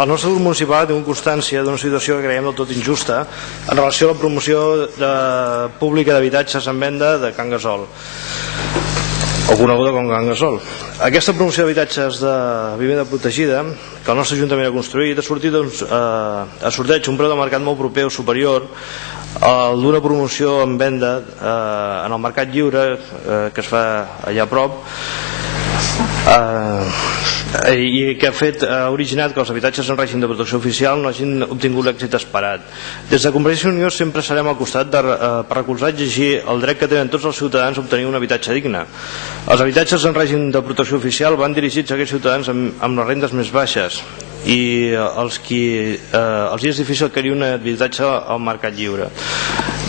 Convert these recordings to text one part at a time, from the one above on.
el nostre grup municipal ha tingut constància d'una situació que creiem del tot injusta en relació a la promoció pública d'habitatges en venda de Can Gasol, o coneguda com Can Gasol. Aquesta promoció d'habitatges de vivenda protegida que el nostre Ajuntament ha construït ha sortit a sorteig un preu de mercat molt proper o superior al d'una promoció en venda en el mercat lliure que es fa allà a prop, i que ha originat que els habitatges en règim de protecció oficial no hagin obtingut l'èxit esperat. Des de Convergència i Unió sempre serem al costat per recolzar i exigir el dret que tenen tots els ciutadans a obtenir un habitatge digne. Els habitatges en règim de protecció oficial van dirigits a aquells ciutadans amb les rendes més baixes i els és difícil adquirir un habitatge al mercat lliure.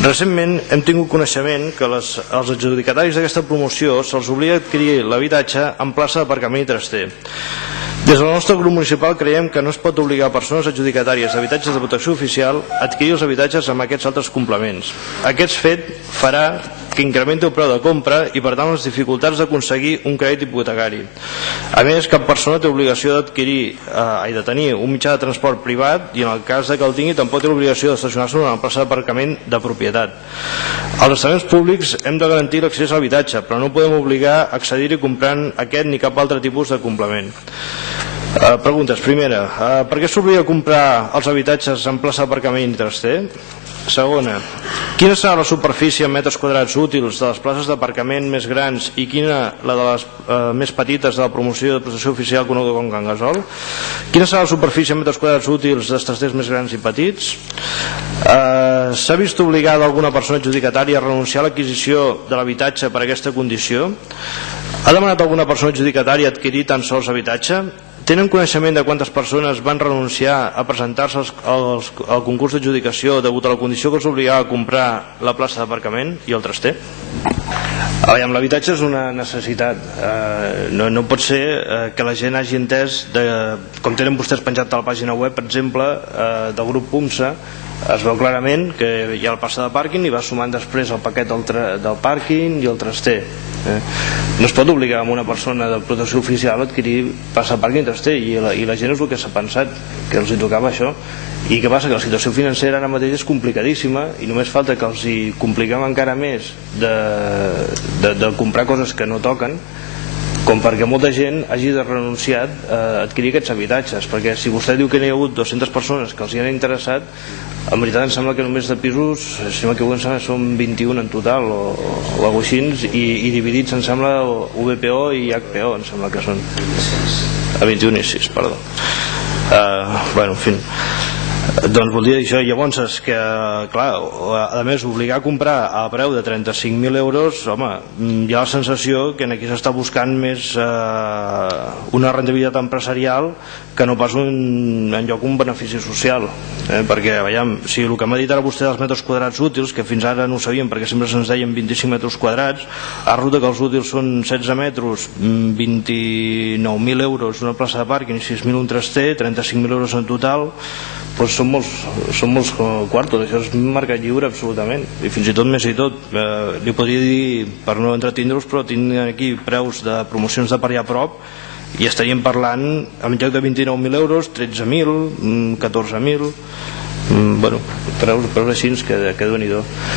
Recentment hem tingut coneixement que als adjudicataris d'aquesta promoció se'ls obliga a adquirir l'habitatge en plaça d'aparcament i traster. Des del nostre grup municipal creiem que no es pot obligar a persones adjudicatàries d'habitatges de protecció oficial a adquirir els habitatges amb aquests altres complements. Aquest fet farà que incrementi el preu de compra i per tant les dificultats d'aconseguir un crèdit hipotecari. A més, cap persona té obligació de tenir un mitjà de transport privat i en el cas que el tingui tampoc té l'obligació d'estacionar-se en una plaça d'aparcament de propietat. Als estaments públics hem de garantir l'accés a l'habitatge, però no podem obligar a accedir-hi comprant aquest ni cap altre tipus de complement. Preguntes. Primera, per què s'obliga a comprar els habitatges en plaça d'aparcament i traster? Segona, quina serà la superfície en metres quadrats útils de les places d'aparcament més grans i quina la de les més petites de la promoció de protecció oficial coneguda com Can Gasol? Quina serà la superfície en metres quadrats útils dels trasters més grans i petits? S'ha vist obligada alguna persona adjudicatària a renunciar a l'adquisició de l'habitatge per aquesta condició? Ha demanat alguna persona adjudicatària a adquirir tan sols habitatge? Tenen coneixement de quantes persones van renunciar a presentar-se al concurs d'adjudicació degut a la condició que els obligava a comprar la plaça d'aparcament i el traster? L'habitatge és una necessitat. No pot ser que la gent hagi entès, com tenen vostès penjat a la pàgina web, per exemple, del grup PUMSA, es veu clarament que hi ha la plaça de pàrquing i va sumant després el paquet del pàrquing i el traster. No es pot obligar a una persona de protecció oficial a adquirir plaça de pàrquing i traster, i la gent és el que s'ha pensat, que els hi tocava això. I què passa? Que la situació financera ara mateix és complicadíssima i només falta que els hi compliquem encara més de comprar coses que no toquen, com perquè molta gent hagi de renunciar a adquirir aquests habitatges, perquè si vostè diu que n'hi ha hagut 200 persones que els hi han interessat, en veritat em sembla que només de pisos, si m'equivoco, em sembla que són 21 en total o alguna cosa així, i dividits em sembla VPO i HPO, em sembla que són 21 i 6, perdó. En fi, doncs voldria dir això. Llavors és que, clar, a més obligar a comprar a preu de 35.000 euros, home, hi ha la sensació que aquí s'està buscant més una rendibilitat empresarial que no pas enlloc un benefici social, perquè veiem, si el que m'ha dit ara vostè dels metres quadrats útils, que fins ara no ho sabíem perquè sempre se'ns deien 25 metres quadrats, ara resulta que els útils són 16 metres, 29.000 euros una plaça de pàrquing, 6.000 un traster, 35.000 euros en total, doncs són molts quartos. Això és mercat lliure absolutament, i fins i tot més i tot. Li podria dir, per no entretindre-us, però tinc aquí preus de promocions de per allà a prop i estaríem parlant en lloc de 29.000 euros 13.000, 14.000, preus així que déu-n'hi-do.